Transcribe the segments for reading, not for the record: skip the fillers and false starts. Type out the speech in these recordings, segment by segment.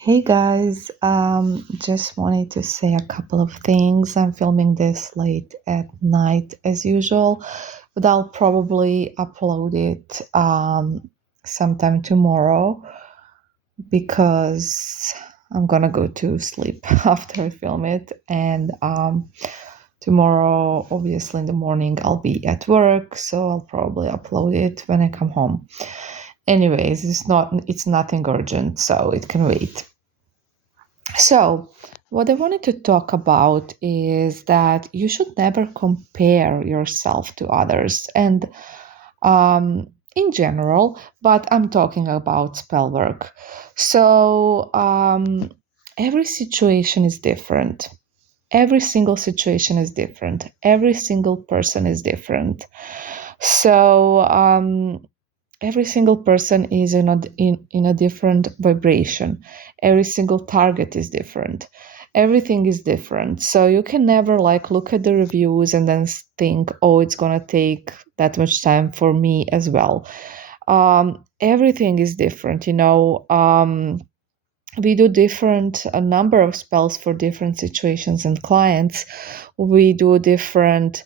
Hey guys, just wanted to say a couple of things. I'm filming this late at night as usual, but I'll probably upload it sometime tomorrow because I'm gonna go to sleep after I film it. And tomorrow, obviously in the morning, I'll be at work, so I'll probably upload it when I come home. Anyways, it's nothing urgent, so it can wait. So, what I wanted to talk about is that you should never compare yourself to others and in general, but I'm talking about spell work. So, every situation is different. Every single situation is different. Every single person is different. So, every single person is in a different vibration. Every single target is different. Everything is different. So you can never like look at the reviews and then think, oh, it's gonna take that much time for me as well. Everything is different. We do different a number of spells for different situations and clients. We do different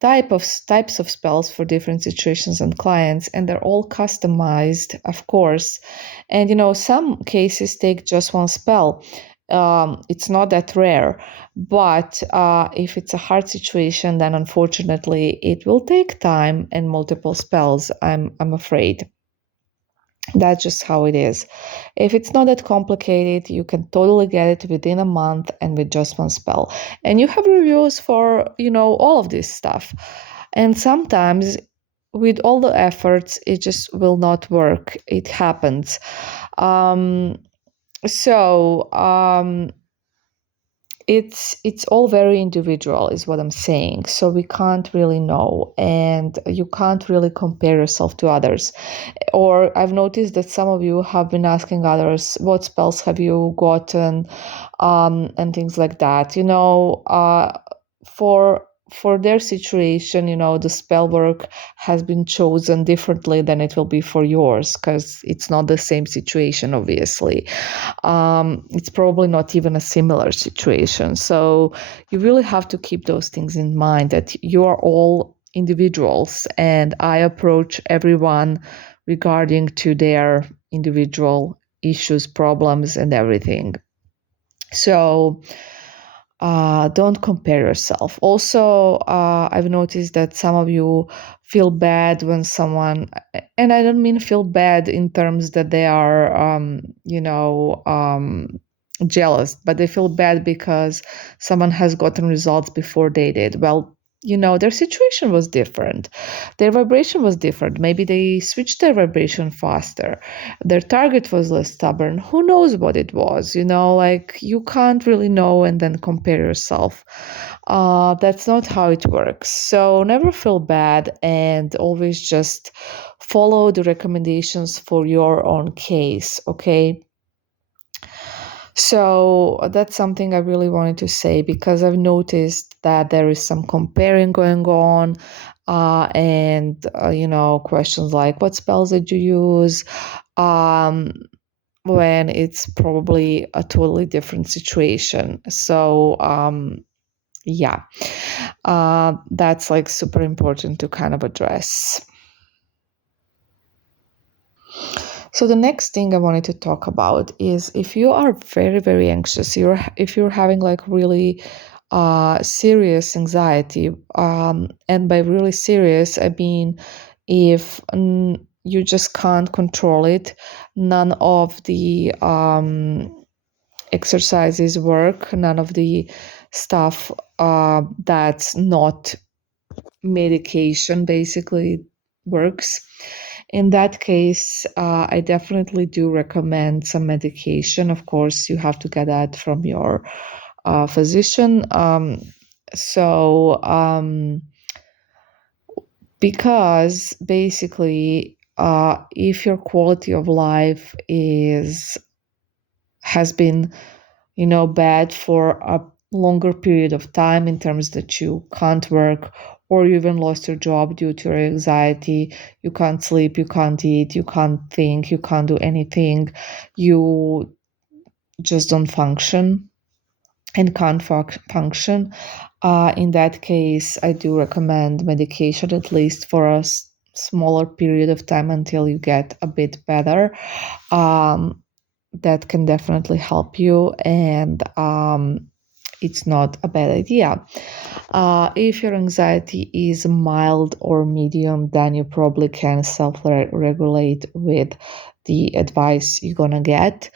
types of spells for different situations and clients, and they're all customized, of course. And some cases take just one spell. It's not that rare, but if it's a hard situation, then unfortunately it will take time and multiple spells. I'm afraid. That's just how it is. If it's not that complicated, you can totally get it within a month and with just one spell. And you have reviews for, all of this stuff. And sometimes with all the efforts, it just will not work. It happens. Um, so it's all very individual is what I'm saying, so we can't really know, and you can't really compare yourself to others. Or I've noticed that some of you have been asking others, what spells have you gotten, and things like that. For their situation, the spell work has been chosen differently than it will be for yours, because it's not the same situation, obviously. It's probably not even a similar situation. So you really have to keep those things in mind, that you are all individuals, and I approach everyone regarding to their individual issues, problems, and everything. So don't compare yourself. Also, I've noticed that some of you feel bad when someone, and I don't mean feel bad in terms that they are, jealous, but they feel bad because someone has gotten results before they did. Well, their situation was different. Their vibration was different. Maybe they switched their vibration faster. Their target was less stubborn. Who knows what it was? Like you can't really know and then compare yourself. That's not how it works. So never feel bad and always just follow the recommendations for your own case, okay? So that's something I really wanted to say, because I've noticed that there is some comparing going on, and questions like what spells did you use, um, when it's probably a totally different situation. So yeah, that's like super important to kind of address. So the next thing I wanted to talk about is, if you are very, very anxious, if you're having like really serious anxiety, and by really serious, I mean if you just can't control it, none of the exercises work, none of the stuff that's not medication basically works. In that case, I definitely do recommend some medication. Of course, you have to get that from your physician. So, because basically, if your quality of life has been, bad for a longer period of time, in terms that you can't work, or you even lost your job due to your anxiety, you can't sleep, you can't eat, you can't think, you can't do anything, you just don't function and can't function, in that case, I do recommend medication, at least for a smaller period of time until you get a bit better. That can definitely help you, and it's not a bad idea. If your anxiety is mild or medium, then you probably can self-regulate with the advice you're gonna get.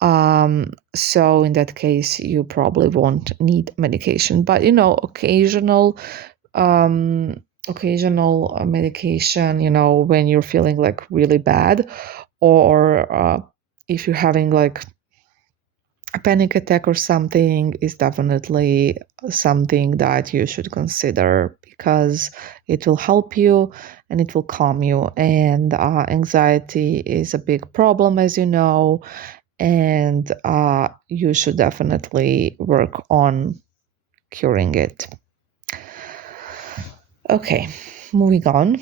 So in that case, you probably won't need medication. But occasional medication, when you're feeling like really bad, or if you're having like a panic attack or something, is definitely something that you should consider, because it will help you and it will calm you. And anxiety is a big problem, as you know, and you should definitely work on curing it. Okay, moving on.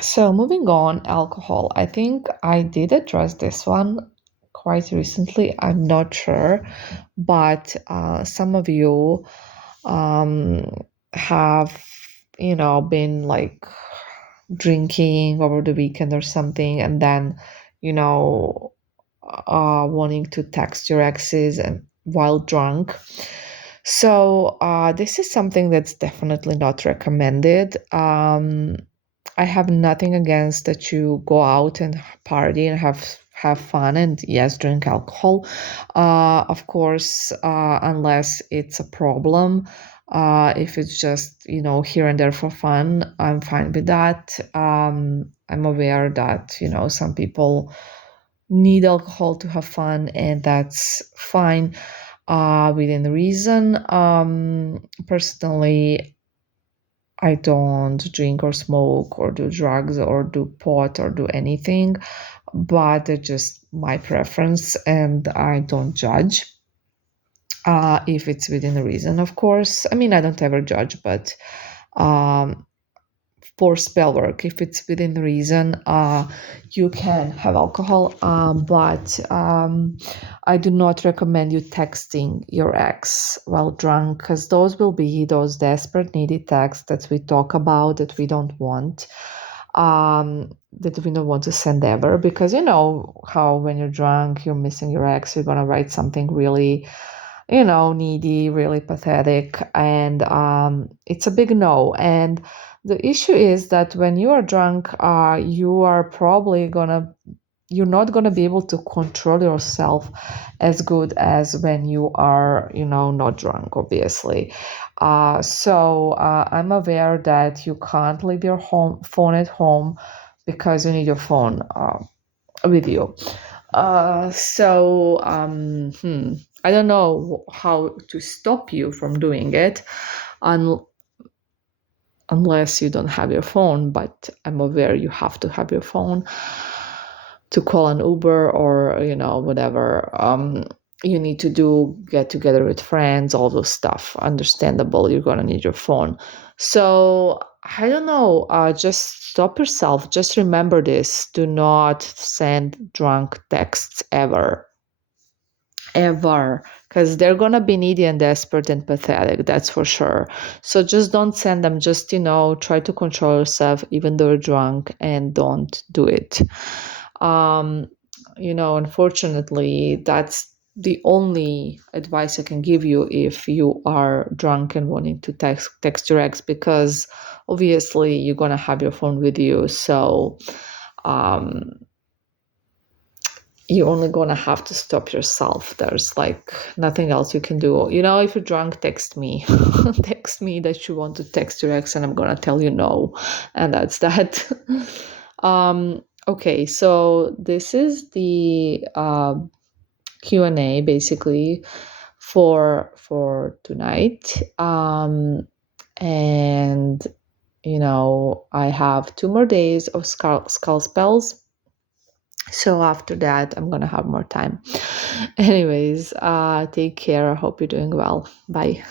So, moving on, alcohol. I think I did address this one quite recently. I'm not sure, but some of you have, been like drinking over the weekend or something, and then, you know, wanting to text your exes and while drunk. So this is something that's definitely not recommended. I have nothing against that you go out and party and have fun, and yes, drink alcohol. Of course, unless it's a problem. If it's just here and there for fun, I'm fine with that. I'm aware that some people need alcohol to have fun, and that's fine, within reason. Personally, I don't drink or smoke or do drugs or do pot or do anything, but it's just my preference, and I don't judge. If it's within reason, of course. I mean, I don't ever judge, but um, for spell work, if it's within reason, you can have alcohol, but I do not recommend you texting your ex while drunk, because those will be those desperate needy texts that we talk about, that we don't want, that we don't want to send ever, because you know how when you're drunk, you're missing your ex, you're going to write something really needy, really pathetic, and it's a big no. And the issue is that when you are drunk, you're not gonna be able to control yourself as good as when you are, not drunk, obviously. So I'm aware that you can't leave your phone at home, because you need your phone with you. I don't know how to stop you from doing it, unless you don't have your phone, but I'm aware you have to have your phone to call an Uber, or whatever you need to do, get together with friends, all those stuff. Understandable, you're gonna need your phone. So I don't know, just stop yourself. Just remember this: do not send drunk texts ever, because they're gonna be needy and desperate and pathetic, that's for sure. So just don't send them. Just try to control yourself even though you're drunk, and don't do it. Unfortunately, that's the only advice I can give you if you are drunk and wanting to text your ex, because obviously you're gonna have your phone with you. So you're only gonna have to stop yourself. There's like nothing else you can do. If you're drunk, text me. Text me that you want to text your ex, and I'm gonna tell you no. And that's that. Okay, so this is the Q&A basically for tonight. And I have 2 more days of skull spells. So after that, I'm gonna have more time. Anyways, take care. I hope you're doing well. Bye.